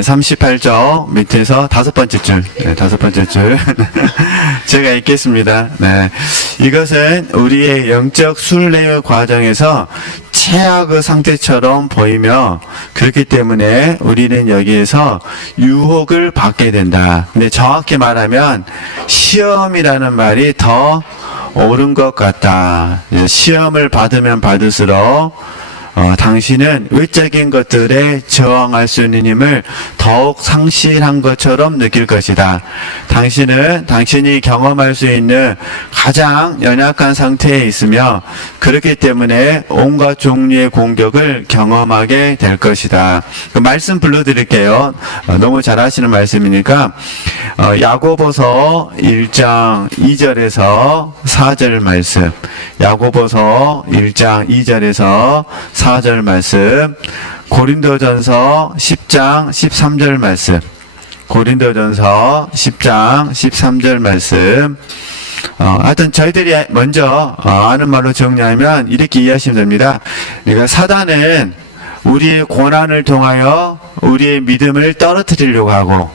38쪽 밑에서 다섯 번째 줄, 다섯 번째 줄. 제가 읽겠습니다. 네. 이것은 우리의 영적 순례의 과정에서 최악의 상태처럼 보이며 그렇기 때문에 우리는 여기에서 유혹을 받게 된다. 근데 정확히 말하면 시험이라는 말이 더 옳은 것 같다. 시험을 받으면 받을수록 당신은 외적인 것들에 저항할 수 있는 힘을 더욱 상실한 것처럼 느낄 것이다. 당신은 당신이 경험할 수 있는 가장 연약한 상태에 있으며 그렇기 때문에 온갖 종류의 공격을 경험하게 될 것이다. 그 말씀 불러드릴게요. 너무 잘 하시는 말씀이니까 야고보서 1장 2절에서 4절 말씀, 야고보서 1장 2절에서 4절 말씀, 고린도전서 10장 13절 말씀, 고린도전서 10장 13절 말씀. 하여튼 저희들이 먼저 아는 말로 정리하면 이렇게 이해하시면 됩니다. 그러니까 사단은 우리의 고난을 통하여 우리의 믿음을 떨어뜨리려고 하고,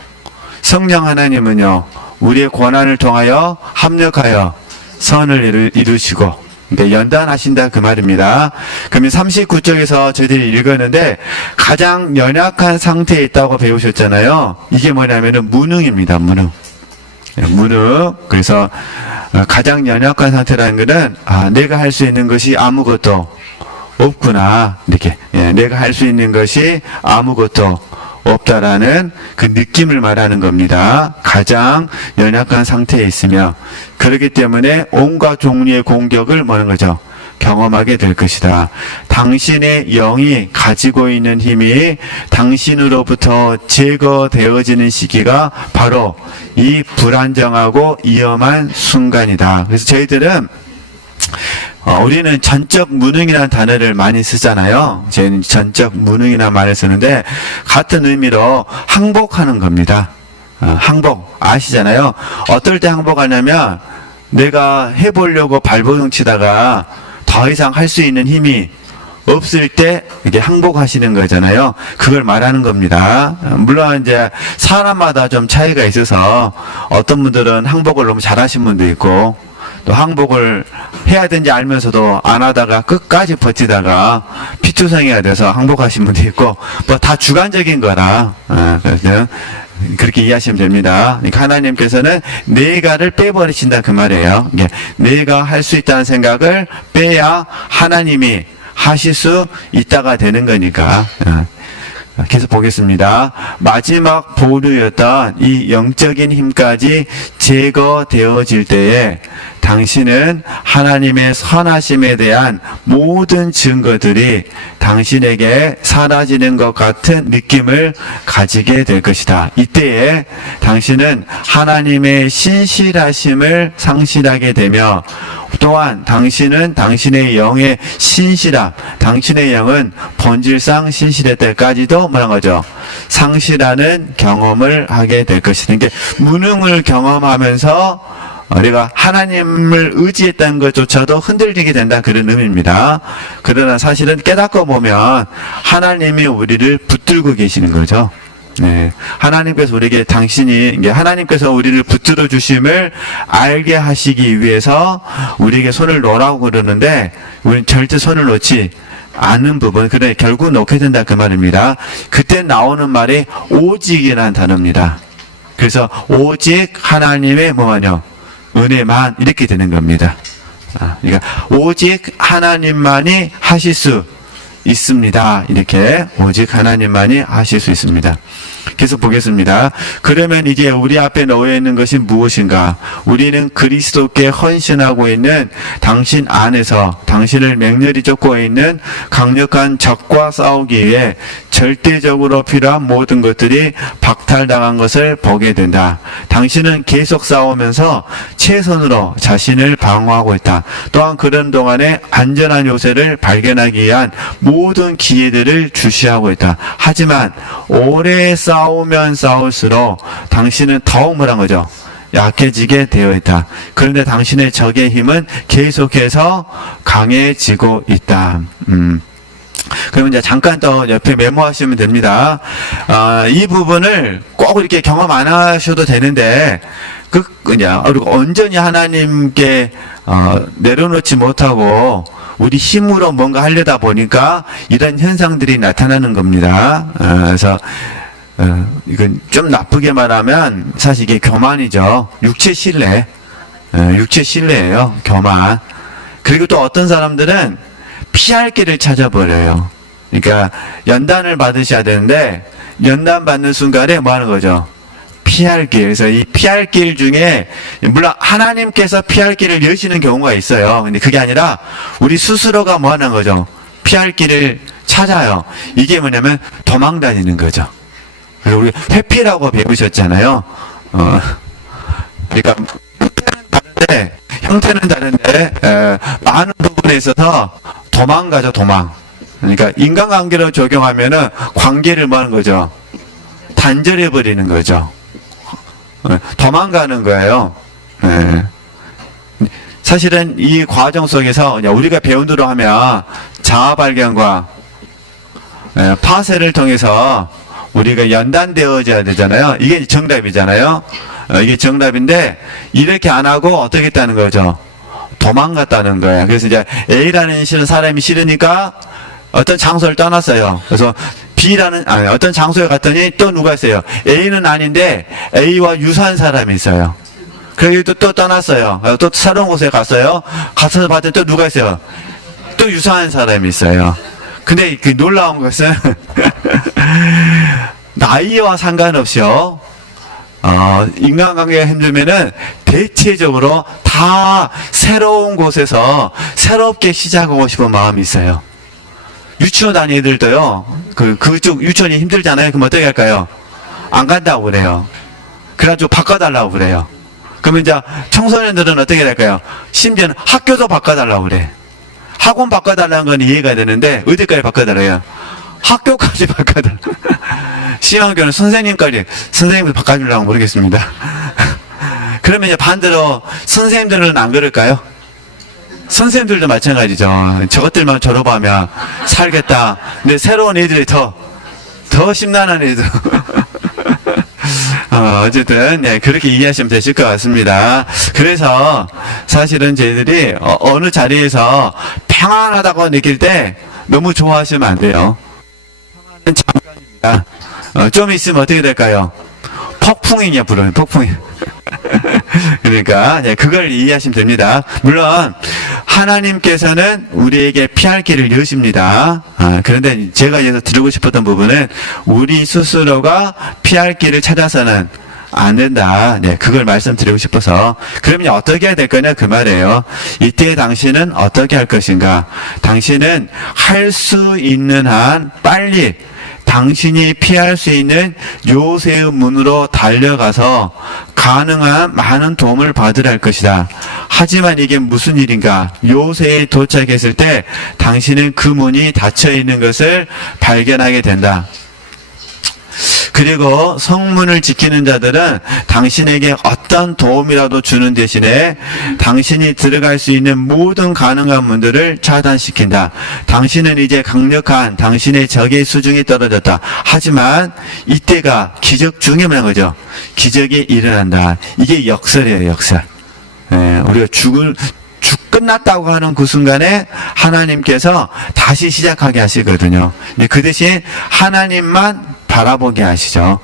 성령 하나님은요 우리의 고난을 통하여 합력하여 선을 이루시고, 그러니까 연단하신다 그 말입니다. 그러면 39쪽에서 저희들이 읽었는데 가장 연약한 상태에 있다고 배우셨잖아요. 이게 뭐냐면은 무능입니다. 무능. 그래서 가장 연약한 상태라는 것은 내가 할 수 있는 것이 아무것도 없구나, 이렇게 내가 할 수 있는 것이 아무것도 없다라는 그 느낌을 말하는 겁니다. 가장 연약한 상태에 있으며 그렇기 때문에 온갖 종류의 공격을 뭐는 거죠? 경험하게 될 것이다. 당신의 영이 가지고 있는 힘이 당신으로부터 제거되어지는 시기가 바로 이 불안정하고 위험한 순간이다. 그래서 저희들은 우리는 전적 무능이라는 단어를 많이 쓰잖아요. 저희는 전적 무능이라는 말을 쓰는데 같은 의미로 항복하는 겁니다. 항복 아시잖아요. 어떨 때 항복하냐면 내가 해보려고 발버둥 치다가 더 이상 할 수 있는 힘이 없을 때 이게 항복하시는 거잖아요. 그걸 말하는 겁니다. 물론 이제 사람마다 좀 차이가 있어서 어떤 분들은 항복을 너무 잘하신 분도 있고, 또 항복을 해야 되는지 알면서도 안 하다가 끝까지 버티다가 피투성이가 돼서 항복하신 분도 있고, 뭐 다 주관적인 거라 그래서 그렇게 이해하시면 됩니다. 그러니까 하나님께서는 내가를 빼버리신다 그 말이에요. 내가 할 수 있다는 생각을 빼야 하나님이 하실 수 있다가 되는 거니까. 계속 보겠습니다. 마지막 보루였던 이 영적인 힘까지 제거되어질 때에 당신은 하나님의 선하심에 대한 모든 증거들이 당신에게 사라지는 것 같은 느낌을 가지게 될 것이다. 이때에 당신은 하나님의 신실하심을 상실하게 되며 또한 당신은 당신의 영의 신실함, 당신의 영은 본질상 신실할 때까지도 뭐란 거죠? 상실하는 경험을 하게 될 것이다. 그러니까 무능을 경험하면서 우리가 하나님을 의지했다는 것조차도 흔들리게 된다 그런 의미입니다. 그러나 사실은 깨닫고 보면 하나님이 우리를 붙들고 계시는 거죠. 하나님께서 우리에게 하나님께서 우리를 붙들어 주심을 알게 하시기 위해서 우리에게 손을 놓으라고 그러는데 우리는 절대 손을 놓지 않는 부분, 그래 결국 놓게 된다 그 말입니다. 그때 나오는 말이 오직이라는 단어입니다. 그래서 오직 하나님의 뭐냐요? 은혜만 이렇게 되는 겁니다. 그러니까 오직 하나님만이 하실 수 있습니다. 이렇게 오직 하나님만이 하실 수 있습니다. 계속 보겠습니다. 그러면 이제 우리 앞에 놓여 있는 것이 무엇인가? 우리는 그리스도께 헌신하고 있는 당신 안에서 당신을 맹렬히 쫓고 있는 강력한 적과 싸우기 위해 절대적으로 필요한 모든 것들이 박탈당한 것을 보게 된다. 당신은 계속 싸우면서 최선으로 자신을 방어하고 있다. 또한 그런 동안에 안전한 요새를 발견하기 위한 모든 기회들을 주시하고 있다. 하지만 오래 싸우면 싸울수록 당신은 더욱 뭐란 거죠? 약해지게 되어 있다. 그런데 당신의 적의 힘은 계속해서 강해지고 있다. 그러면 이제 잠깐 또 옆에 메모하시면 됩니다. 이 부분을 꼭 이렇게 경험 안 하셔도 되는데, 그냥, 그리고 온전히 하나님께, 내려놓지 못하고, 우리 힘으로 뭔가 하려다 보니까 이런 현상들이 나타나는 겁니다. 그래서, 이건 좀 나쁘게 말하면 사실 이게 교만이죠. 육체 신뢰. 육체 신뢰예요. 교만. 그리고 또 어떤 사람들은 피할 길을 찾아버려요. 그러니까 연단을 받으셔야 되는데 연단 받는 순간에 뭐 하는 거죠? 피할 길. 그래서 이 피할 길 중에 물론 하나님께서 피할 길을 여시는 경우가 있어요. 근데 그게 아니라 우리 스스로가 뭐 하는 거죠? 피할 길을 찾아요. 이게 뭐냐면 도망 다니는 거죠. 그리고 우리 회피라고 배우셨잖아요. 그러니까 형태는 다른데 많은 부분에 있어서 도망가죠. 도망. 그러니까 인간관계로 적용하면은 관계를 뭐 하는 거죠? 단절해 버리는 거죠. 도망가는 거예요. 사실은 이 과정 속에서 우리가 배운 대로 하면 자아 발견과 파쇄를 통해서 우리가 연단되어져야 되잖아요. 이게 정답이잖아요. 이게 정답인데 이렇게 안 하고 어떻게 했다는 거죠? 도망갔다는 거예요. 그래서 이제 A라는 사람이 싫으니까 어떤 장소를 떠났어요. 그래서 어떤 장소에 갔더니 또 누가 있어요? A는 아닌데 A와 유사한 사람이 있어요. 그래서 또 떠났어요. 또 새로운 곳에 갔어요. 가서 봤더니 또 누가 있어요? 또 유사한 사람이 있어요. 근데 그 놀라운 것은 나이와 상관없이요. 인간관계가 힘들면은 대체적으로 다 새로운 곳에서 새롭게 시작하고 싶은 마음이 있어요. 유치원 다니는 애들도요, 그쪽 유치원이 힘들잖아요. 그럼 어떻게 할까요? 안 간다고 그래요. 그래가지고 바꿔달라고 그래요. 그러면 이제 청소년들은 어떻게 할까요? 심지어는 학교도 바꿔달라고 그래. 학원 바꿔달라는 건 이해가 되는데, 어디까지 바꿔달라요? 학교까지 바꿔달라. 시험교는 선생님을 바꿔주려고 모르겠습니다. 그러면 이제 반대로 선생님들은 안 그럴까요? 선생님들도 마찬가지죠. 저것들만 졸업하면 살겠다. 근데 새로운 애들이 더 심란한 애들. 어쨌든, 네, 그렇게 이해하시면 되실 것 같습니다. 그래서 사실은 저희들이 어느 자리에서 평안하다고 느낄 때 너무 좋아하시면 안 돼요. 평안은 잠깐입니다. 좀 있으면 어떻게 될까요? 폭풍이냐, 불어요, 폭풍이. 그러니까, 네, 그걸 이해하시면 됩니다. 물론, 하나님께서는 우리에게 피할 길을 여십니다. 그런데 제가 여기서 드리고 싶었던 부분은 우리 스스로가 피할 길을 찾아서는 안 된다. 네, 그걸 말씀드리고 싶어서. 그러면 어떻게 해야 될 거냐? 그 말이에요. 이때 당신은 어떻게 할 것인가? 당신은 할 수 있는 한 빨리 당신이 피할 수 있는 요새의 문으로 달려가서 가능한 많은 도움을 받으라 할 것이다. 하지만 이게 무슨 일인가? 요새에 도착했을 때 당신은 그 문이 닫혀 있는 것을 발견하게 된다. 그리고 성문을 지키는 자들은 당신에게 어떤 도움이라도 주는 대신에 당신이 들어갈 수 있는 모든 가능한 문들을 차단시킨다. 당신은 이제 강력한 당신의 적의 수중에 떨어졌다. 하지만 이때가 기적 중에 뭐냐 거죠? 기적이 일어난다. 이게 역설이에요, 역설. 우리가 끝났다고 하는 그 순간에 하나님께서 다시 시작하게 하시거든요. 그 대신 하나님만 바라보게 하시죠.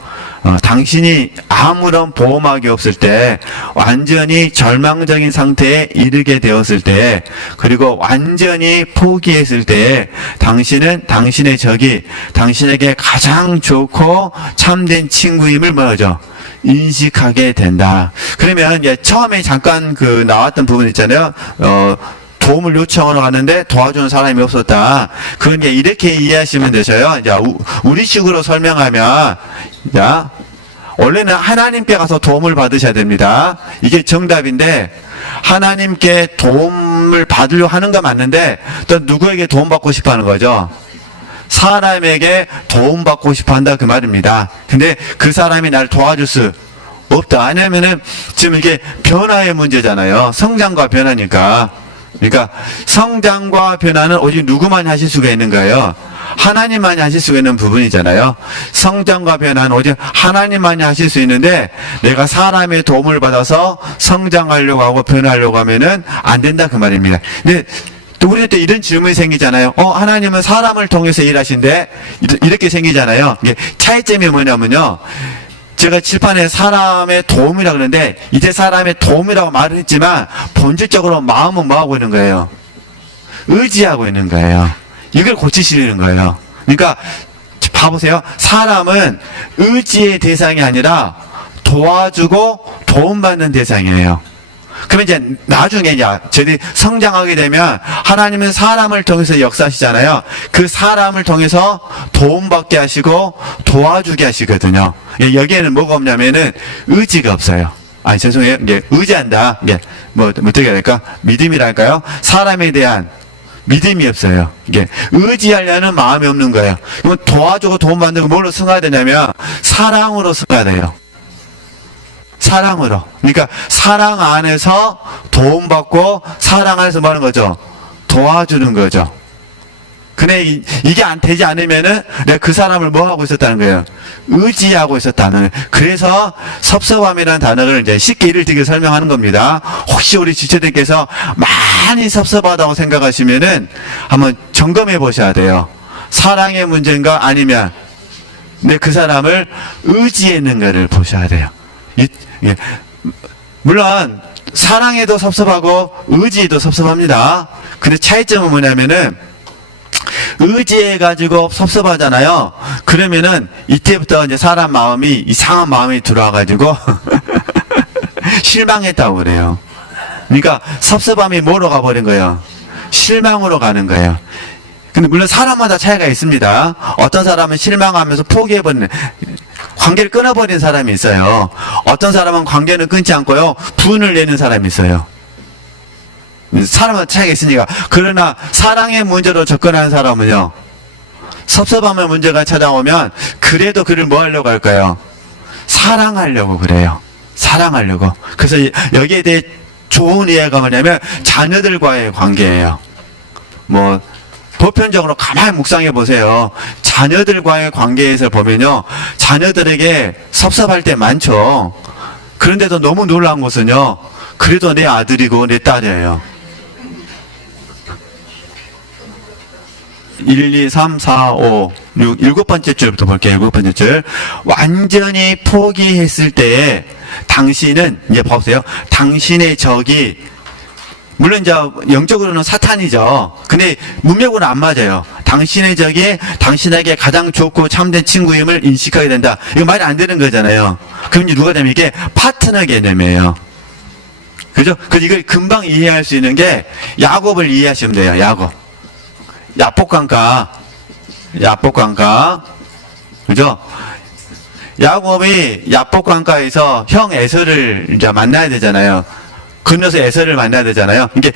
당신이 아무런 보호막이 없을 때, 완전히 절망적인 상태에 이르게 되었을 때, 그리고 완전히 포기했을 때, 당신은 당신의 적이 당신에게 가장 좋고 참된 친구임을 뭐죠? 인식하게 된다. 그러면 처음에 잠깐 나왔던 부분 있잖아요. 도움을 요청하러 갔는데 도와주는 사람이 없었다. 그건 이렇게 이해하시면 되셔요. 이제 우리식으로 설명하면, 자, 원래는 하나님께 가서 도움을 받으셔야 됩니다. 이게 정답인데, 하나님께 도움을 받으려고 하는 거 맞는데, 또 누구에게 도움받고 싶어 하는 거죠? 사람에게 도움받고 싶어 한다, 그 말입니다. 근데 그 사람이 나를 도와줄 수 없다. 왜냐면은 지금 이게 변화의 문제잖아요. 성장과 변화니까. 그러니까 성장과 변화는 오직 누구만 하실 수가 있는 거예요? 하나님만이 하실 수 있는 부분이잖아요. 성장과 변화는 오직 하나님만이 하실 수 있는데 내가 사람의 도움을 받아서 성장하려고 하고 변하려고 하면은 안 된다 그 말입니다. 근데 또 우리는 또 이런 질문이 생기잖아요. 하나님은 사람을 통해서 일하신데 이렇게 생기잖아요. 이게 차이점이 뭐냐면요. 제가 칠판에 사람의 도움이라고 그러는데 이제 사람의 도움이라고 말을 했지만 본질적으로 마음은 뭐하고 있는 거예요? 의지하고 있는 거예요. 이걸 고치시는 거예요. 그러니까 봐보세요. 사람은 의지의 대상이 아니라 도와주고 도움받는 대상이에요. 그러면 이제 나중에 저희들이 성장하게 되면 하나님은 사람을 통해서 역사하시잖아요. 그 사람을 통해서 도움받게 하시고 도와주게 하시거든요. 여기에는 뭐가 없냐면은 의지가 없어요. 아니 죄송해요. 이게 의지한다. 이게 뭐 어떻게 해야 될까? 믿음이랄까요? 사람에 대한 믿음이 없어요. 이게 의지하려는 마음이 없는 거예요. 그러면 도와주고 도움받는 거 뭘로 승화해야 되냐면 사랑으로 승화해야 돼요. 사랑으로. 그러니까 사랑 안에서 도움받고 사랑 안에서 뭐 하는 거죠? 도와주는 거죠. 근데 이게 안 되지 않으면은 내가 그 사람을 뭐 하고 있었다는 거예요? 의지하고 있었다는 거예요. 그래서 섭섭함이라는 단어를 이제 쉽게 이를 되게 설명하는 겁니다. 혹시 우리 지체들께서 많이 섭섭하다고 생각하시면은 한번 점검해 보셔야 돼요. 사랑의 문제인가 아니면 내 그 사람을 의지했는가를 보셔야 돼요. 예. 물론 사랑에도 섭섭하고 의지에도 섭섭합니다. 근데 차이점은 뭐냐면은 의지해가지고 섭섭하잖아요. 그러면은 이때부터 이제 사람 마음이 이상한 마음이 들어와가지고 실망했다고 그래요. 그러니까 섭섭함이 뭐로 가버린 거예요? 실망으로 가는 거예요. 근데 물론 사람마다 차이가 있습니다. 어떤 사람은 실망하면서 포기해버리는 관계를 끊어버린 사람이 있어요. 어떤 사람은 관계는 끊지 않고요 분을 내는 사람이 있어요. 사람마다 차이가 있으니까. 그러나 사랑의 문제로 접근하는 사람은요 섭섭함의 문제가 찾아오면 그래도 그를 뭐 하려고 할까요? 사랑하려고 그래요. 사랑하려고. 그래서 여기에 대해 좋은 이해가 뭐냐면 자녀들과의 관계예요. 뭐 보편적으로 가만히 묵상해 보세요. 자녀들과의 관계에서 보면요 자녀들에게 섭섭할 때 많죠. 그런데도 너무 놀라운 것은요 그래도 내 아들이고 내 딸이에요. 1, 2, 3, 4, 5, 6, 일곱 번째 줄부터 볼게요. 일곱 번째 줄. 완전히 포기했을 때에 당신은, 이제 보세요. 당신의 적이, 물론 이제 영적으로는 사탄이죠. 근데 문맥으로는 안 맞아요. 당신의 적이 당신에게 가장 좋고 참된 친구임을 인식하게 된다. 이거 말이 안 되는 거잖아요. 그럼 이제 누가 되면 이게 파트너 개념이에요. 그죠? 그래서 이걸 금방 이해할 수 있는 게 야곱을 이해하시면 돼요. 야곱. 야복강가. 그죠? 야곱이 야복강가에서 형 에서를 이제 만나야 되잖아요. 건너서 에서를 만나야 되잖아요. 이게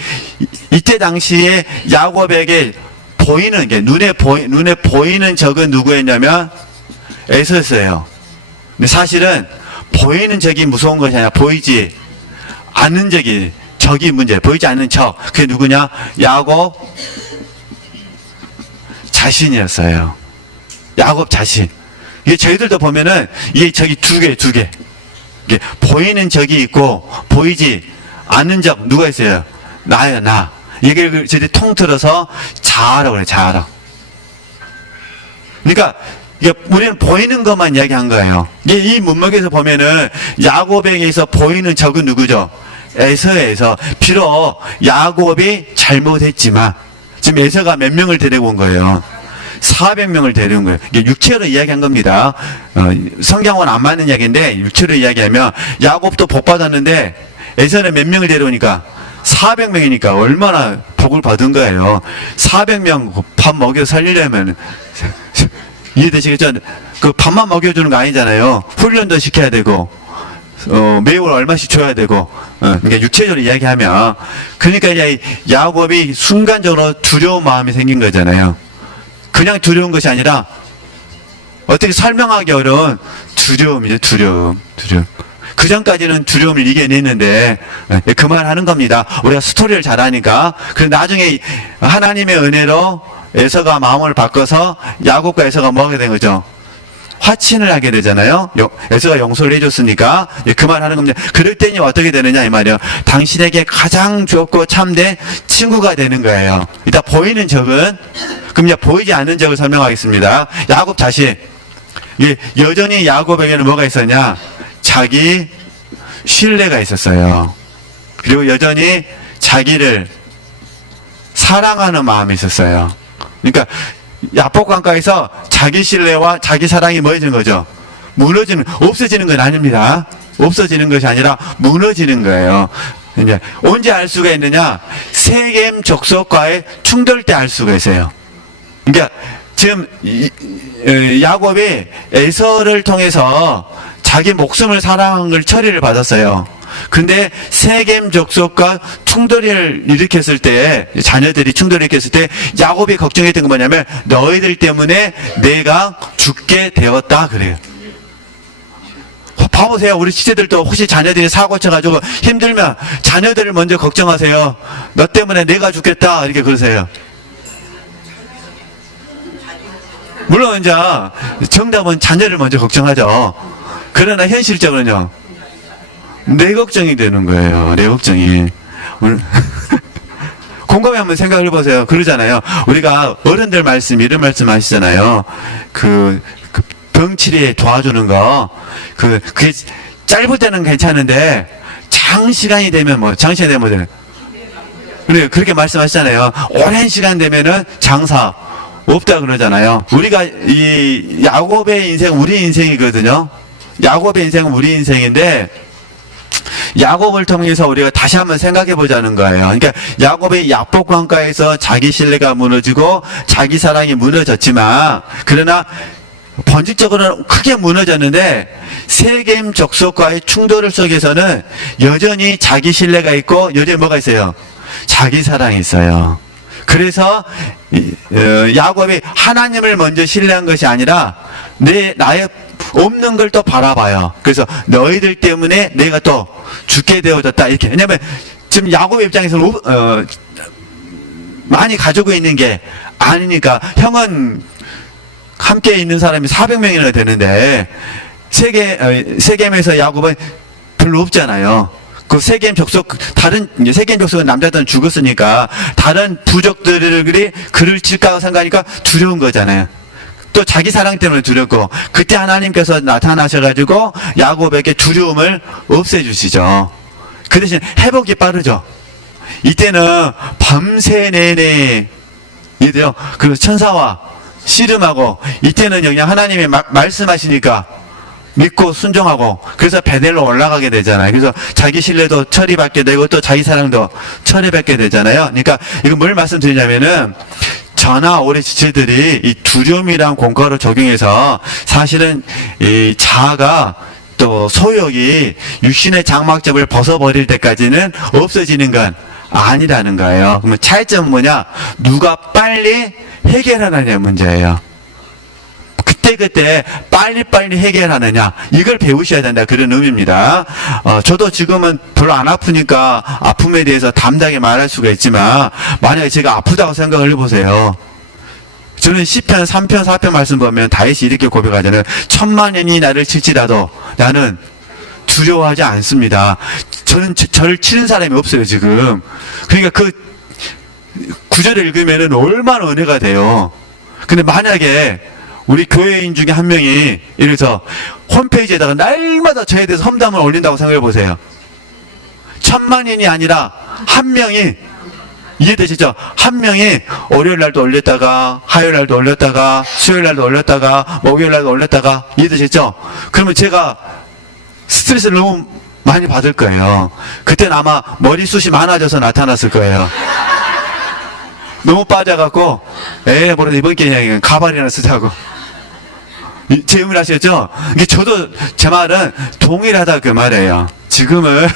이때 당시에 야곱에게 보이는 게 눈에 보이는 적은 누구였냐면 에서였어요. 근데 사실은 보이는 적이 무서운 것이 아니라 보이지 않는 적이 문제. 보이지 않는 적. 그게 누구냐? 야곱 자신이었어요. 야곱 자신. 이게 저희들도 보면은 이게 적이 두 개. 이게 보이는 적이 있고 보이지 않는 적 누가 있어요? 나예요, 나. 이게 저희들이 통틀어서 자아라고 그래요, 자아. 그러니까 이게 우리는 보이는 것만 이야기한 거예요. 이게 이 문맥에서 보면은 야곱에게서 보이는 적은 누구죠? 에서에서. 비록 야곱이 잘못했지만 지금 에서가 몇 명을 데리고 온 거예요? 400명을 데려온 거예요. 이게 육체로 이야기한 겁니다. 성경은 안 맞는 이야기인데 육체로 이야기하면 야곱도 복 받았는데 에서는 몇 명을 데려오니까 400명이니까 얼마나 복을 받은 거예요. 400명 밥 먹여 살리려면 이해되시겠죠? 그 밥만 먹여주는 거 아니잖아요. 훈련도 시켜야 되고 매월 얼마씩 줘야 되고 그러니까 육체적으로 이야기하면 그러니까 이제 야곱이 순간적으로 두려운 마음이 생긴 거잖아요. 그냥 두려운 것이 아니라 어떻게 설명하기 어려운 두려움이죠. 두려움. 그 전까지는 두려움을 이겨냈는데 그 말 하는 겁니다. 우리가 스토리를 잘하니까. 그래서 나중에 하나님의 은혜로 에서가 마음을 바꿔서 야곱과 에서가 뭐 하게 된 거죠? 화친을 하게 되잖아요. 에서가 용서를 해줬으니까 그 말 하는 겁니다. 그럴 때니 어떻게 되느냐 이 말이에요. 당신에게 가장 좋고 참된 친구가 되는 거예요. 이따 보이는 적은, 그럼 이제 보이지 않는 적을 설명하겠습니다. 야곱 자신, 여전히 야곱에게는 뭐가 있었냐? 자기 신뢰가 있었어요. 그리고 여전히 자기를 사랑하는 마음이 있었어요. 그러니까 야복 강가에서 자기 신뢰와 자기 사랑이 뭐해지는 거죠? 없어지는 건 아닙니다. 없어지는 것이 아니라 무너지는 거예요. 이제 언제 알 수가 있느냐? 세겜 족속과의 충돌 때 알 수가 있어요. 그러니까 지금 야곱이 에서를 통해서 자기 목숨을 사랑한 걸 처리를 받았어요. 근데 세겜 족속과 충돌을 일으켰을 때, 자녀들이 충돌을 일으켰을 때 야곱이 걱정했던 건 뭐냐면 너희들 때문에 내가 죽게 되었다 그래요. 봐보세요. 우리 시체들도 혹시 자녀들이 사고 쳐가지고 힘들면 자녀들을 먼저 걱정하세요. 너 때문에 내가 죽겠다 이렇게 그러세요. 물론 이제 정답은 자녀를 먼저 걱정하죠. 그러나 현실적으로는요, 내 걱정이 되는 거예요. 내 걱정이. 곰곰이 한번 생각을 해보세요. 그러잖아요. 우리가 어른들 말씀, 이런 말씀 하시잖아요. 병 치료에 도와주는 거. 그게 짧을 때는 괜찮은데, 장시간이 되면 그래, 그렇게 말씀하시잖아요. 오랜 시간 되면은 장사 없다 그러잖아요. 우리가 이 야곱의 인생, 우리 인생이거든요. 야곱의 인생은 우리 인생인데, 야곱을 통해서 우리가 다시 한번 생각해 보자는 거예요. 그러니까 야곱의 야복 강가에서 자기 신뢰가 무너지고 자기 사랑이 무너졌지만, 그러나 본질적으로는 크게 무너졌는데 세겜 족속과의 충돌 속에서는 여전히 자기 신뢰가 있고 여전히 뭐가 있어요? 자기 사랑이 있어요. 그래서 야곱이 하나님을 먼저 신뢰한 것이 아니라 나의 없는 걸 또 바라봐요. 그래서 너희들 때문에 내가 또 죽게 되어졌다 이렇게. 왜냐면 지금 야곱의 입장에서는 많이 가지고 있는 게 아니니까. 형은 함께 있는 사람이 400명이나 되는데 세겜에서 야곱은 별로 없잖아요. 그 세겜 족속은 남자들은 죽었으니까 다른 부족들이 그를 칠까 생각하니까 두려운 거잖아요. 또 자기 사랑 때문에 두렵고, 그때 하나님께서 나타나셔가지고 야곱에게 두려움을 없애주시죠. 그 대신 회복이 빠르죠. 이때는 밤새 내내 이래요. 그리고 천사와 씨름하고, 이때는 그냥 하나님이 말씀하시니까 믿고 순종하고, 그래서 베델로 올라가게 되잖아요. 그래서 자기 신뢰도 처리받게 되고 또 자기 사랑도 처리받게 되잖아요. 그러니까 이거 뭘 말씀드리냐면은, 저나 우리 지체들이 이 두려움이란 공과를 적용해서 사실은 이 자아가 또 소욕이 육신의 장막접을 벗어버릴 때까지는 없어지는 건 아니라는 거예요. 그러면 차이점은 뭐냐? 누가 빨리 해결하느냐의 문제예요. 그때 빨리 해결하느냐, 이걸 배우셔야 된다, 그런 의미입니다. 저도 지금은 별로 안 아프니까 아픔에 대해서 담대하게 말할 수가 있지만, 만약에 제가 아프다고 생각을 해보세요. 저는 시편 3편 4편 말씀 보면 다윗이 이렇게 고백하잖아요. 10,000년이 나를 칠지라도 나는 두려워하지 않습니다. 저를 치는 사람이 없어요 지금. 그러니까 그 구절을 읽으면 얼마나 은혜가 돼요. 근데 만약에 우리 교회인 중에 한 명이 이래서 홈페이지에다가 날마다 저에 대해서 험담을 올린다고 생각해 보세요. 10,000,000인이 아니라 한 명이, 이해되시죠? 한 명이 월요일 날도 올렸다가 화요일 날도 올렸다가 수요일 날도 올렸다가 목요일 날도 올렸다가, 이해되시죠? 그러면 제가 스트레스를 너무 많이 받을 거예요. 그때는 아마 머리숱이 많아져서 나타났을 거예요. 너무 빠져갖고 모르겠 이번 기회에 가발이나 쓰자고. 제 의미를 아시겠죠? 저도 제 말은 동일하다 그 말이에요. 지금은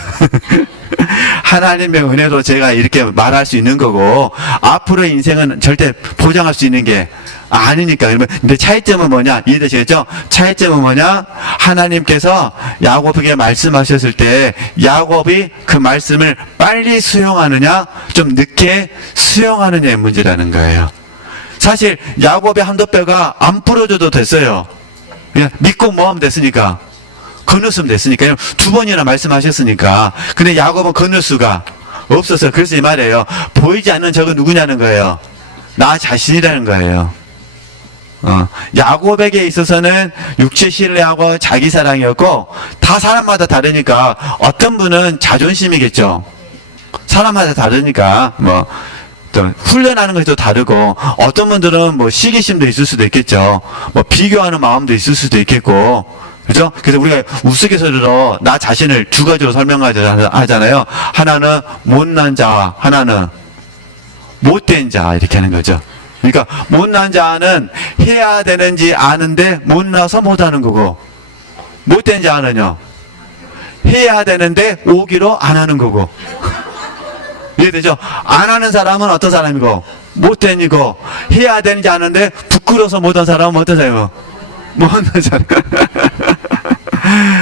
하나님의 은혜로 제가 이렇게 말할 수 있는 거고, 앞으로의 인생은 절대 보장할 수 있는 게 아니니까. 근데 차이점은 뭐냐? 이해되시겠죠? 차이점은 뭐냐? 하나님께서 야곱에게 말씀하셨을 때 야곱이 그 말씀을 빨리 수용하느냐, 좀 늦게 수용하느냐의 문제라는 거예요. 사실 야곱의 한도 뼈가 안 부러져도 됐어요. 그냥 믿고 뭐하면 됐으니까. 건넜으면 됐으니까. 두 번이나 말씀하셨으니까. 근데 야곱은 건널 수가 없었어요. 그래서 이 말이에요. 보이지 않는 적은 누구냐는 거예요. 나 자신이라는 거예요. 야곱에게 있어서는 육체 신뢰하고 자기 사랑이었고, 다 사람마다 다르니까 어떤 분은 자존심이겠죠. 사람마다 다르니까 또 훈련하는 것도 다르고, 어떤 분들은 시기심도 있을 수도 있겠죠. 비교하는 마음도 있을 수도 있겠고, 그죠? 그래서 우리가 우스갯소리로 나 자신을 두 가지로 설명하잖아요. 하나는 못난 자, 하나는 못된 자, 이렇게 하는 거죠. 그러니까 못난 자는 해야 되는지 아는데 못나서 못하는 거고, 못된 자는요 해야 되는데 오기로 안 하는 거고. 이해되죠? 안 하는 사람은 어떤 사람이고 못된 이고, 해야 되는지 아는데 부끄러워서 못한 사람은 어떤 사람이고 못한 사람.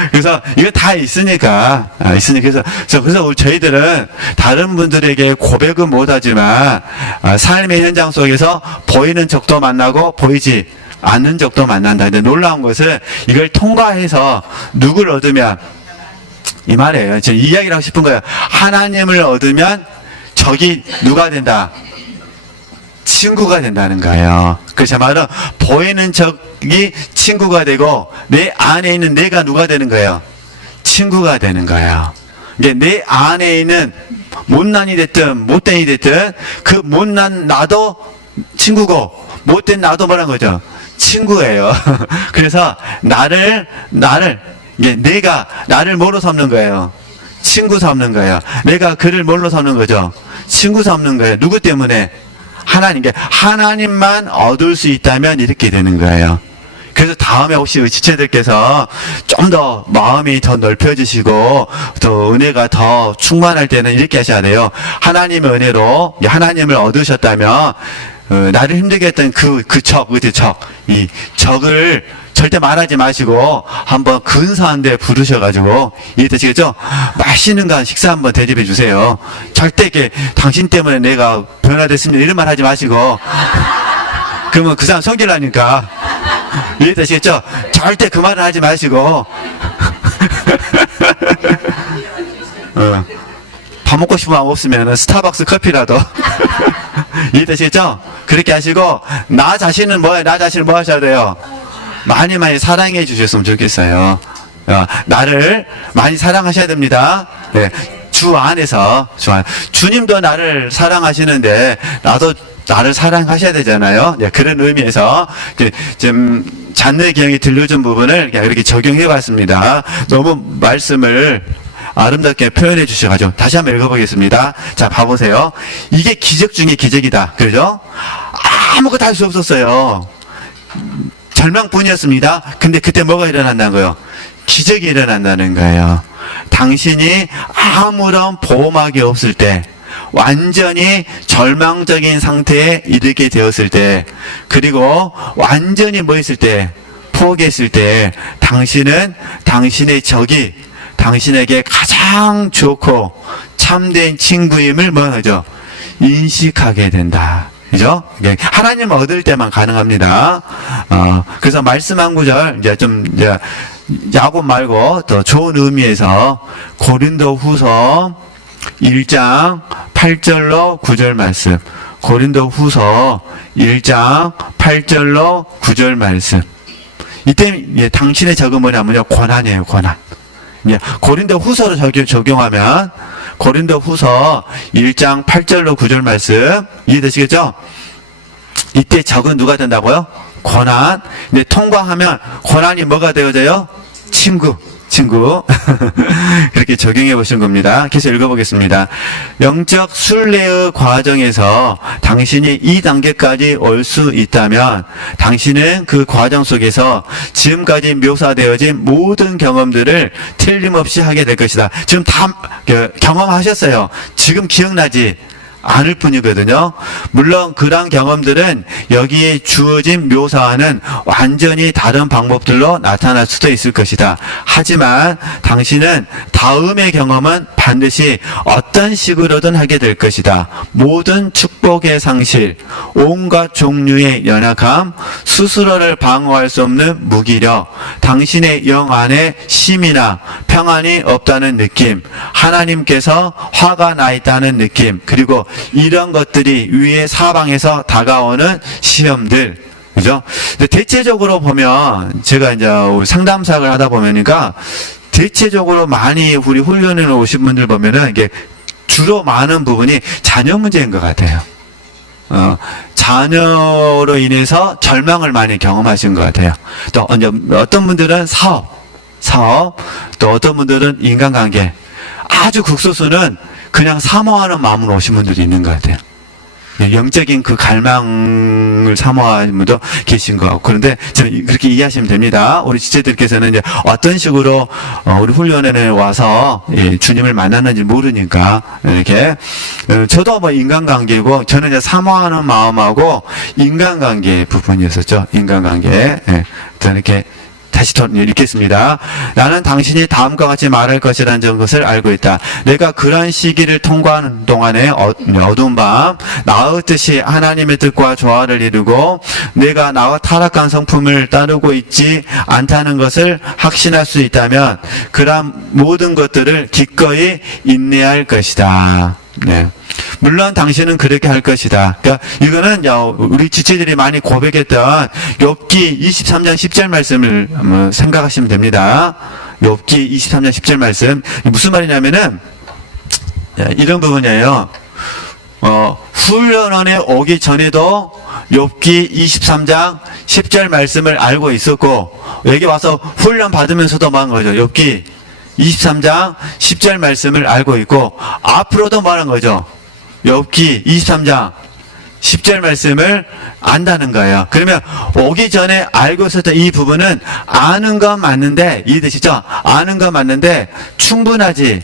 그래서 이거 다 있으니까 그래서 저희들은 다른 분들에게 고백은 못하지만 삶의 현장 속에서 보이는 적도 만나고 보이지 않는 적도 만난다. 근데 놀라운 것은 이걸 통과해서 누구를 얻으면, 이 말이에요. 제가 이야기를 하고 싶은 거예요. 하나님을 얻으면 적이 누가 된다? 친구가 된다는 거예요. 그래서 말은 보이는 적이 친구가 되고, 내 안에 있는 내가 누가 되는 거예요? 친구가 되는 거예요. 이게 내 안에 있는 못난이 됐든 못된이 됐든 그 못난 나도 친구고, 못된 나도 뭐란 거죠? 친구예요. 그래서 내가 나를 뭐로 삼는 거예요? 친구 삼는 거예요. 내가 그를 뭘로 삼는 거죠? 친구 삼는 거예요. 누구 때문에? 하나님만 얻을 수 있다면 이렇게 되는 거예요. 그래서 다음에 혹시 지체들께서 좀 더 마음이 더 넓혀지시고 더 은혜가 더 충만할 때는 이렇게 하셔야 돼요. 하나님의 은혜로 하나님을 얻으셨다면 나를 힘들게 했던 이 적을 절대 말하지 마시고 한번 근사한 데 부르셔가지고, 이해되시겠죠? 맛있는 거 식사 한번 대접해 주세요. 절대 이렇게 당신 때문에 내가 변화됐습니다 이런 말 하지 마시고, 그러면 그 사람 성질나니까. 이해되시겠죠? 절대 그 말을 하지 마시고 밥 먹고 싶은 마음 없으면 스타벅스 커피라도 이해되시겠죠? 그렇게 하시고, 나 자신은 나 자신을 뭐 하셔야 돼요? 많이 사랑해 주셨으면 좋겠어요. 나를 많이 사랑하셔야 됩니다. 네, 주 안에서 주님도 나를 사랑하시는데 나도 나를 사랑하셔야 되잖아요. 네, 그런 의미에서 좀 잔느경이 들려준 부분을 그냥 이렇게 적용해 봤습니다. 너무 말씀을 아름답게 표현해 주셔가지고 다시 한번 읽어보겠습니다. 자, 봐보세요. 이게 기적 중에 기적이다. 그죠? 아무것도 할 수 없었어요. 절망뿐이었습니다. 근데 그때 뭐가 일어난다고요? 기적이 일어난다는 거예요. 당신이 아무런 보호막이 없을 때, 완전히 절망적인 상태에 이르게 되었을 때, 그리고 완전히 있을 때, 포기했을 때, 당신은 당신의 적이 당신에게 가장 좋고 참된 친구임을 뭐하죠? 인식하게 된다. 그죠? 하나님을 얻을 때만 가능합니다. 그래서 말씀 한 구절, 이제 야곱 말고 더 좋은 의미에서 고린도 후서 1장 8절로 9절 말씀. 고린도 후서 1장 8절로 9절 말씀. 이때 당신의 적은 뭐냐면요, 고난이에요, 고난. 고린도 후서로 적용하면 고린도 후서 1장 8절로 9절 말씀 이해되시겠죠? 이때 적은 누가 된다고요? 고난. 근데 통과하면 고난이 뭐가 되어져요? 친구. 그렇게 적용해 보시는 겁니다. 계속 읽어보겠습니다. 영적 순례의 과정에서 당신이 이 단계까지 올 수 있다면 당신은 그 과정 속에서 지금까지 묘사되어진 모든 경험들을 틀림없이 하게 될 것이다. 지금 다 경험하셨어요. 지금 기억나지 않을 뿐이거든요. 물론 그런 경험들은 여기에 주어진 묘사와는 완전히 다른 방법들로 나타날 수도 있을 것이다. 하지만 당신은 다음의 경험은 반드시 어떤 식으로든 하게 될 것이다. 모든 축복의 상실, 온갖 종류의 연약함, 스스로를 방어할 수 없는 무기력, 당신의 영 안에 쉼이나 평안이 없다는 느낌, 하나님께서 화가 나 있다는 느낌, 그리고 이런 것들이 위에 사방에서 다가오는 시험들, 그죠? 근데 대체적으로 보면 제가 이제 상담사를 하다 보니까 대체적으로 많이 우리 훈련에 오신 분들 보면은 이게 주로 많은 부분이 자녀 문제인 것 같아요. 자녀로 인해서 절망을 많이 경험하신 것 같아요. 또 어떤 분들은 사업, 또 어떤 분들은 인간관계, 아주 극소수는 그냥 사모하는 마음으로 오신 분들이 있는 것 같아요. 영적인 그 갈망을 사모하는 분도 계신 것 같고. 그런데 저는 그렇게 이해하시면 됩니다. 우리 지체들께서는 이제 어떤 식으로 우리 훈련에 와서 주님을 만났는지 모르니까 이렇게 저도 뭐 인간관계고 저는 이제 사모하는 마음하고 인간관계 부분이었었죠. 인간관계. 저는 이렇게 다시 읽겠습니다. 나는 당신이 다음과 같이 말할 것이라는 것을 알고 있다. 내가 그러한 시기를 통과하는 동안에 어두운 밤 나의 하나님의 뜻과 조화를 이루고 내가 나와 타락한 성품을 따르고 있지 않다는 것을 확신할 수 있다면 그러한 모든 것들을 기꺼이 인내할 것이다. 네. 물론 당신은 그렇게 할 것이다. 그러니까 이거는 우리 지체들이 많이 고백했던 욥기 23장 10절 말씀을 생각하시면 됩니다. 욥기 23장 10절 말씀 무슨 말이냐면은 이런 부분이에요. 훈련원에 오기 전에도 욥기 23장 10절 말씀을 알고 있었고 여기 와서 훈련 받으면서도 뭐 한 거죠. 욥기 23장 10절 말씀을 알고 있고 앞으로도 말한 거죠. 욥기 23장 10절 말씀을 안다는 거예요. 그러면 오기 전에 알고 있었던 이 부분은 아는 건 맞는데 이해되시죠? 아는 건 맞는데 충분하지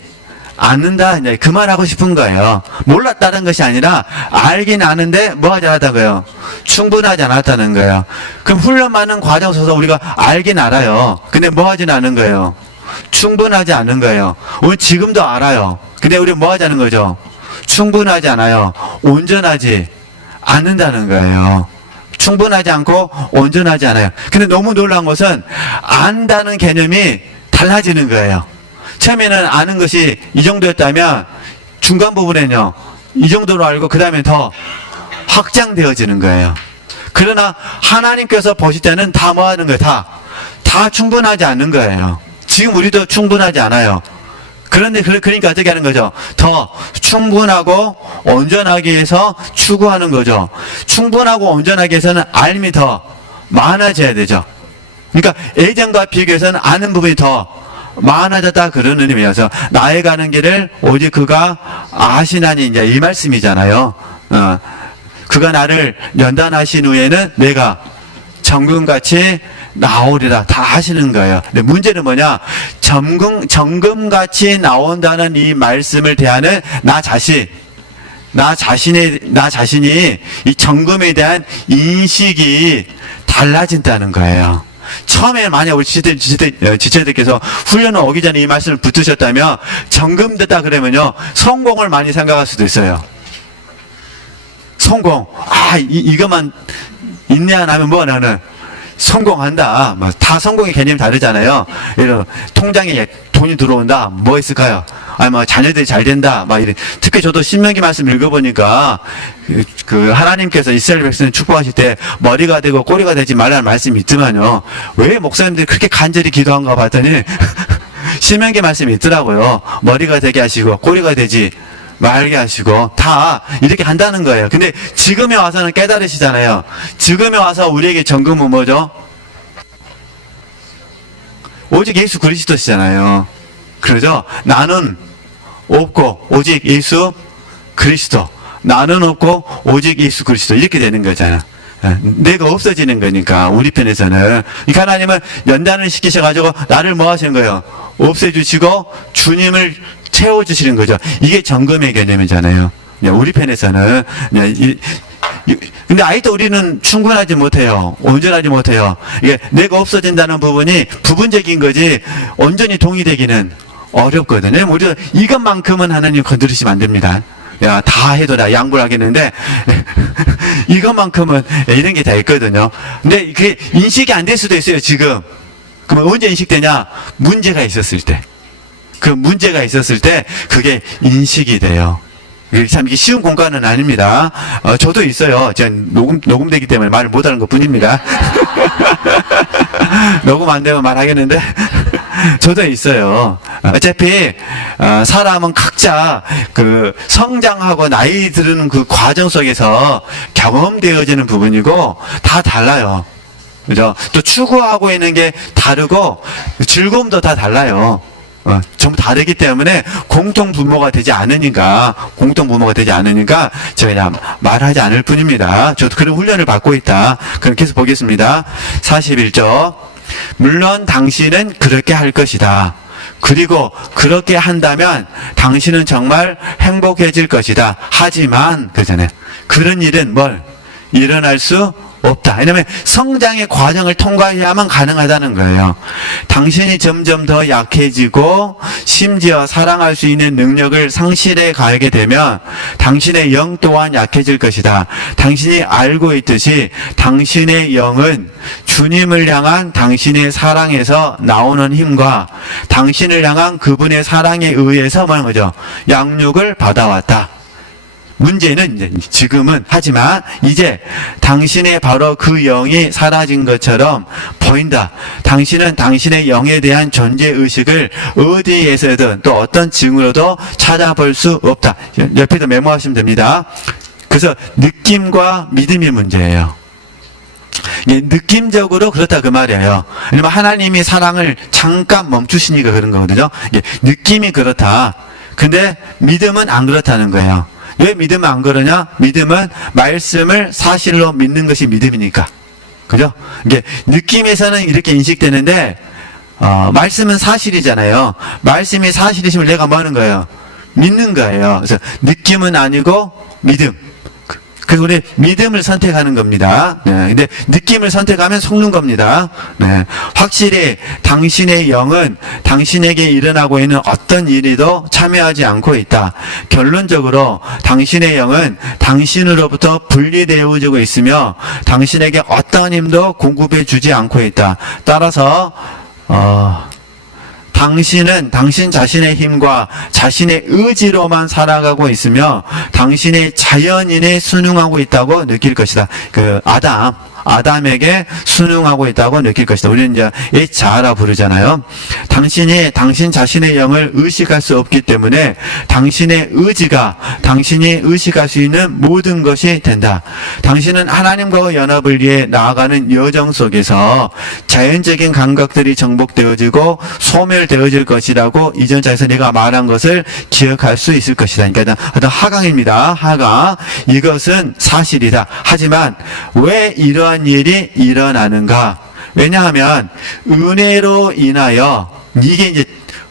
않는다. 이제 그 말하고 싶은 거예요. 몰랐다는 것이 아니라 알긴 아는데 뭐 하지 않았다고요? 충분하지 않았다는 거예요. 그럼 훈련 받는 과정 속에서 우리가 알긴 알아요. 근데 뭐 하지는 않은 거예요? 충분하지 않은 거예요. 우리 지금도 알아요. 근데 우리 뭐 하자는 거죠? 충분하지 않아요. 온전하지 않는다는 거예요. 충분하지 않고 온전하지 않아요. 근데 너무 놀라운 것은 안다는 개념이 달라지는 거예요. 처음에는 아는 것이 이 정도였다면 중간 부분에는요. 이 정도로 알고 그 다음에 더 확장되어지는 거예요. 그러나 하나님께서 보실 때는 다 뭐 하는 거예요? 다 충분하지 않는 거예요. 지금 우리도 충분하지 않아요. 그런데 그러니까 어떻게 하는 거죠? 더 충분하고 온전하기 위해서 추구하는 거죠. 충분하고 온전하기 위해서는 알미 더 많아져야 되죠. 그러니까 예전과 비교해서는 아는 부분이 더 많아졌다 그러는 의미여서 나의 가는 길을 오직 그가 아시나니 이제 이 말씀이잖아요. 그가 나를 연단하신 후에는 내가 정금같이 나오리라 다 하시는 거예요. 근데 문제는 뭐냐? 정금같이 나온다는 이 말씀을 대하는 나 자신이 이 정금에 대한 인식이 달라진다는 거예요. 처음에 만약 우리 지체들께서 훈련을 오기 전에 이 말씀을 붙으셨다면 정금 됐다 그러면요 성공을 많이 생각할 수도 있어요. 성공. 이것만 인내 안 하면 뭐 나는 성공한다. 다 성공의 개념이 다르잖아요. 이런 통장에 돈이 들어온다. 뭐 있을까요? 자녀들이 잘 된다. 특히 저도 신명기 말씀 읽어보니까 그 하나님께서 이스라엘 백성을 축복하실 때 머리가 되고 꼬리가 되지 말라는 말씀이 있지만요. 왜 목사님들이 그렇게 간절히 기도한가 봤더니 신명기 말씀이 있더라고요. 머리가 되게 하시고 꼬리가 되지 말게 하시고 다 이렇게 한다는 거예요. 근데 지금에 와서는 깨달으시잖아요. 지금에 와서 우리에게 정금은 뭐죠? 오직 예수 그리스도시잖아요. 그러죠? 나는 없고 오직 예수 그리스도. 나는 없고 오직 예수 그리스도. 이렇게 되는 거잖아. 내가 없어지는 거니까 우리 편에서는. 그러니까 하나님은 연단을 시키셔가지고 나를 뭐 하시는 거예요? 없애주시고 주님을 채워주시는 거죠. 이게 정금의 개념이잖아요. 우리 편에서는. 근데 아직도 우리는 충분하지 못해요. 온전하지 못해요. 이게 내가 없어진다는 부분이 부분적인 거지 온전히 동의되기는 어렵거든요. 우리가 이것만큼은 하나님 건드리시면 안 됩니다. 야, 다 해도 다 양보를 하겠는데 이것만큼은 이런 게 다 있거든요. 근데 그게 인식이 안 될 수도 있어요. 지금. 그러면 언제 인식되냐? 문제가 있었을 때. 그 문제가 있었을 때 그게 인식이 돼요. 참 이게 쉬운 공간은 아닙니다. 저도 있어요. 제가 녹음되기 때문에 말을 못하는 것 뿐입니다. 녹음 안 되면 말하겠는데 저도 있어요. 어차피 사람은 각자 그 성장하고 나이 들은 그 과정 속에서 경험되어지는 부분이고 다 달라요. 그죠? 또 추구하고 있는 게 다르고 즐거움도 다 달라요. 전부 다르기 때문에 공통 부모가 되지 않으니까 제가 그냥 말하지 않을 뿐입니다. 저도 그런 훈련을 받고 있다. 그럼 계속 보겠습니다. 41절. 물론 당신은 그렇게 할 것이다. 그리고 그렇게 한다면 당신은 정말 행복해질 것이다. 하지만 그러잖아요. 그런 일은 일어날 수 없다. 왜냐하면 성장의 과정을 통과해야만 가능하다는 거예요. 당신이 점점 더 약해지고 심지어 사랑할 수 있는 능력을 상실해 가게 되면 당신의 영 또한 약해질 것이다. 당신이 알고 있듯이 당신의 영은 주님을 향한 당신의 사랑에서 나오는 힘과 당신을 향한 그분의 사랑에 의해서 뭐라는 거죠? 양육을 받아왔다. 문제는 지금은 하지만 이제 당신의 바로 그 영이 사라진 것처럼 보인다. 당신은 당신의 영에 대한 존재의식을 어디에서든 또 어떤 징후로도 찾아볼 수 없다. 옆에도 메모하시면 됩니다. 그래서 느낌과 믿음이 문제예요. 느낌적으로 그렇다 그 말이에요. 왜냐면 하나님이 사랑을 잠깐 멈추시니까 그런 거거든요. 느낌이 그렇다. 근데 믿음은 안 그렇다는 거예요. 왜 믿으면 안 그러냐? 믿음은 말씀을 사실로 믿는 것이 믿음이니까. 그죠? 이게 느낌에서는 이렇게 인식되는데, 말씀은 사실이잖아요. 말씀이 사실이시면 내가 뭐 하는 거예요? 믿는 거예요. 그래서 느낌은 아니고 믿음. 그래서 우리 믿음을 선택하는 겁니다. 네. 근데 느낌을 선택하면 속는 겁니다. 네. 확실히 당신의 영은 당신에게 일어나고 있는 어떤 일에도 참여하지 않고 있다. 결론적으로 당신의 영은 당신으로부터 분리되어지고 있으며 당신에게 어떠한 힘도 공급해 주지 않고 있다. 따라서 당신은 당신 자신의 힘과 자신의 의지로만 살아가고 있으며 당신의 자연인에 순응하고 있다고 느낄 것이다. 아담에게 순응하고 있다고 느낄 것이다. 우리는 이제 자아라 부르잖아요. 당신이 당신 자신의 영을 의식할 수 없기 때문에 당신의 의지가 당신이 의식할 수 있는 모든 것이 된다. 당신은 하나님과의 연합을 위해 나아가는 여정 속에서 자연적인 감각들이 정복되어지고 소멸되어질 것이라고 이전 장에서 내가 말한 것을 기억할 수 있을 것이다. 그러니까 어떤 하강입니다. 하강. 이것은 사실이다. 하지만 왜 이러한 일이 일어나는가? 왜냐하면 은혜로 인하여 이게 이제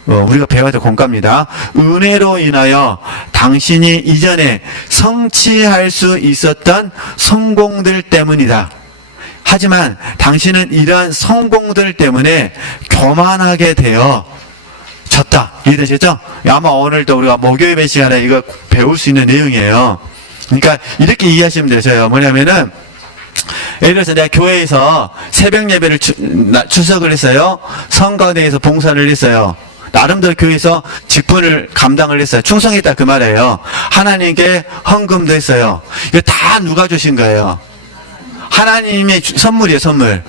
우리가 배워야 될 공과입니다. 은혜로 인하여 당신이 이전에 성취할 수 있었던 성공들 때문이다. 하지만 당신은 이러한 성공들 때문에 교만하게 되어 졌다. 이해되시죠? 아마 오늘도 우리가 목요일 시간에 이거 배울 수 있는 내용이에요. 그러니까 이렇게 이해하시면 되세요. 뭐냐면은 예를 들어서 내가 교회에서 새벽 예배를 출석을 했어요. 성가대에서 봉사를 했어요. 나름대로 교회에서 직분을 감당을 했어요. 충성했다 그 말이에요. 하나님께 헌금도 했어요. 이거 다 누가 주신 거예요? 하나님의 선물이에요, 선물.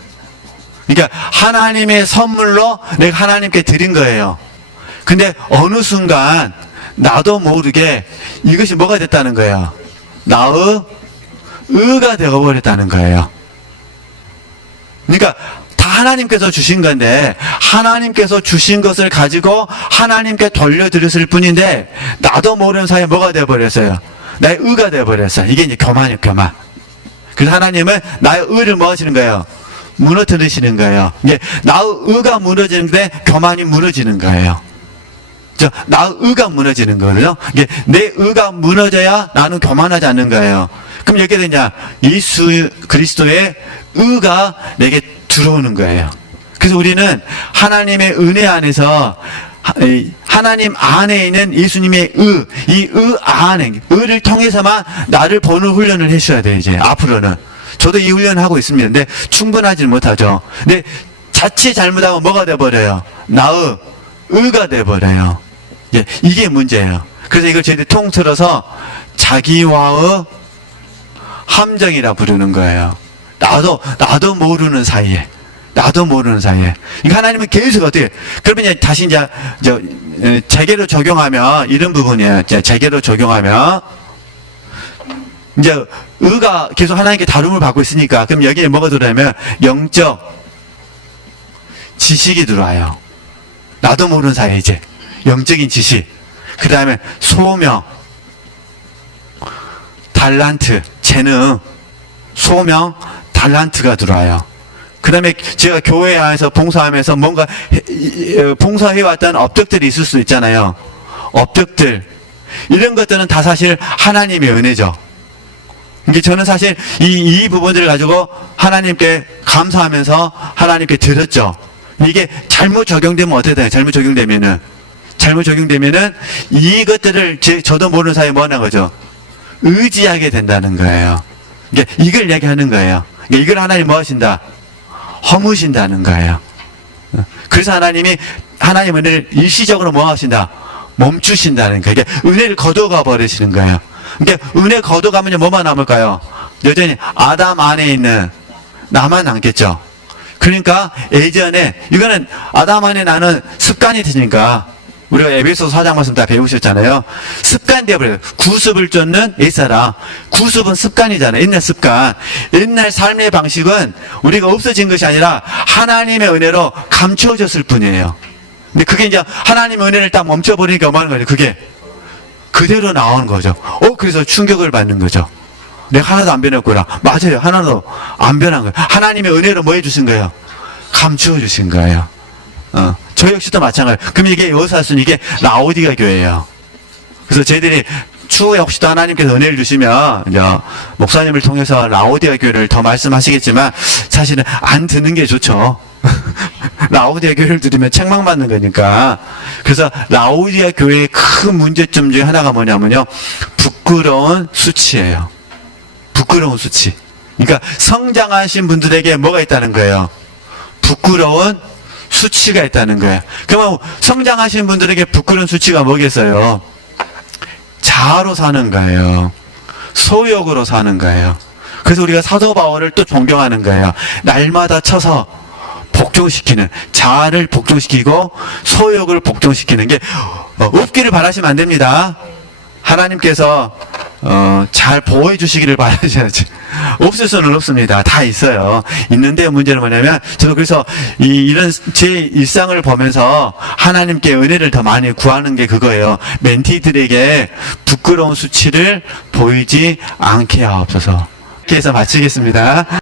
그러니까 하나님의 선물로 내가 하나님께 드린 거예요. 근데 어느 순간 나도 모르게 이것이 뭐가 됐다는 거예요? 나의 의가 되어버렸다는 거예요. 그러니까 다 하나님께서 주신 건데 하나님께서 주신 것을 가지고 하나님께 돌려드렸을 뿐인데 나도 모르는 사이에 뭐가 되어버렸어요? 나의 의가 되어버렸어요. 이게 이제 교만이에요, 교만. 그래서 하나님은 나의 의를 뭐 하시는 거예요? 무너뜨리시는 거예요. 이게 나의 의가 무너지는데 교만이 무너지는 거예요. 나 의가 무너지는 거거든요. 이게 내 의가 무너져야 나는 교만하지 않는 거예요. 그럼 여기에 되냐? 예수 그리스도의 의가 내게 들어오는 거예요. 그래서 우리는 하나님의 은혜 안에서 하나님 안에 있는 예수님의 의, 이 의 안에, 의를 통해서만 나를 보는 훈련을 해줘야 돼요, 이제, 앞으로는. 저도 이 훈련을 하고 있습니다. 근데 충분하지는 못하죠. 근데 자칫 잘못하면 뭐가 돼버려요? 나의 의가 돼버려요. 예, 이게 문제예요. 그래서 이걸 저희들이 통틀어서 자기와의 함정이라 부르는 거예요. 나도 모르는 사이에. 이거 하나님은 계속 어떻게, 그러면 이제 다시 이제, 제계로 적용하면, 이런 부분이에요. 제계로 적용하면, 이제, 의가 계속 하나님께 다룸을 받고 있으니까, 그럼 여기에 뭐가 들어오냐면, 영적 지식이 들어와요. 나도 모르는 사이에 이제, 영적인 지식. 그 다음에 소명, 달란트, 재능, 소명, 달란트가 들어와요. 그 다음에 제가 교회 안에서 봉사하면서 뭔가 봉사해왔던 업적들이 있을 수 있잖아요. 업적들. 이런 것들은 다 사실 하나님의 은혜죠. 이게 저는 사실 이 부분들을 가지고 하나님께 감사하면서 하나님께 드렸죠. 이게 잘못 적용되면 어떻게 돼요? 잘못 적용되면은 이것들을 저도 모르는 사이에 뭐 하는 거죠? 의지하게 된다는 거예요. 이걸 얘기하는 거예요. 이걸 하나님 뭐 하신다? 허무신다는 거예요. 그래서 하나님의 은혜를 일시적으로 뭐 하신다? 멈추신다는 거예요. 은혜를 거둬가 버리시는 거예요. 그러니까 은혜 거둬가면 뭐만 남을까요? 여전히 아담 안에 있는 나만 남겠죠. 그러니까 예전에 이거는 아담 안에 나는 습관이 되니까 우리가 에베소서 4장 말씀 다 배우셨잖아요. 습관 되어버려요. 구습을 쫓는 옛사람. 구습은 습관이잖아요. 옛날 습관. 옛날 삶의 방식은 우리가 없어진 것이 아니라 하나님의 은혜로 감추어졌을 뿐이에요. 근데 그게 이제 하나님의 은혜를 딱 멈춰버리니까 뭐 하는 거죠? 그게 그대로 나오는 거죠. 그래서 충격을 받는 거죠. 내가 하나도 안 변했구나. 맞아요. 하나도 안 변한 거예요. 하나님의 은혜로 뭐 해주신 거예요? 감추어 주신 거예요. 저 역시도 마찬가지. 그럼 이게 어디서 왔으니 이게 라오디가 교회예요. 그래서 저희들이 추후에 혹시도 하나님께서 은혜를 주시면 이제 목사님을 통해서 라오디아 교회를 더 말씀하시겠지만 사실은 안 듣는 게 좋죠. 라오디아 교회를 들으면 책망받는 거니까. 그래서 라오디아 교회의 큰 문제점 중에 하나가 뭐냐면요, 부끄러운 수치예요. 부끄러운 수치. 그러니까 성장하신 분들에게 뭐가 있다는 거예요? 부끄러운 수치가 있다는 거예요. 그러면 성장하신 분들에게 부끄러운 수치가 뭐겠어요? 자아로 사는 거예요. 소욕으로 사는 거예요. 그래서 우리가 사도 바울을 또 존경하는 거예요. 날마다 쳐서 복종시키는, 자아를 복종시키고 소욕을 복종시키는 게 없기를 바라시면 안 됩니다. 하나님께서 잘 보호해 주시기를 바라셔야지. 없을 수는 없습니다. 다 있어요. 있는데 문제는 뭐냐면, 저도 그래서 이런 제 일상을 보면서 하나님께 은혜를 더 많이 구하는 게 그거예요. 멘티들에게 부끄러운 수치를 보이지 않게 하옵소서. 이렇게 해서 마치겠습니다.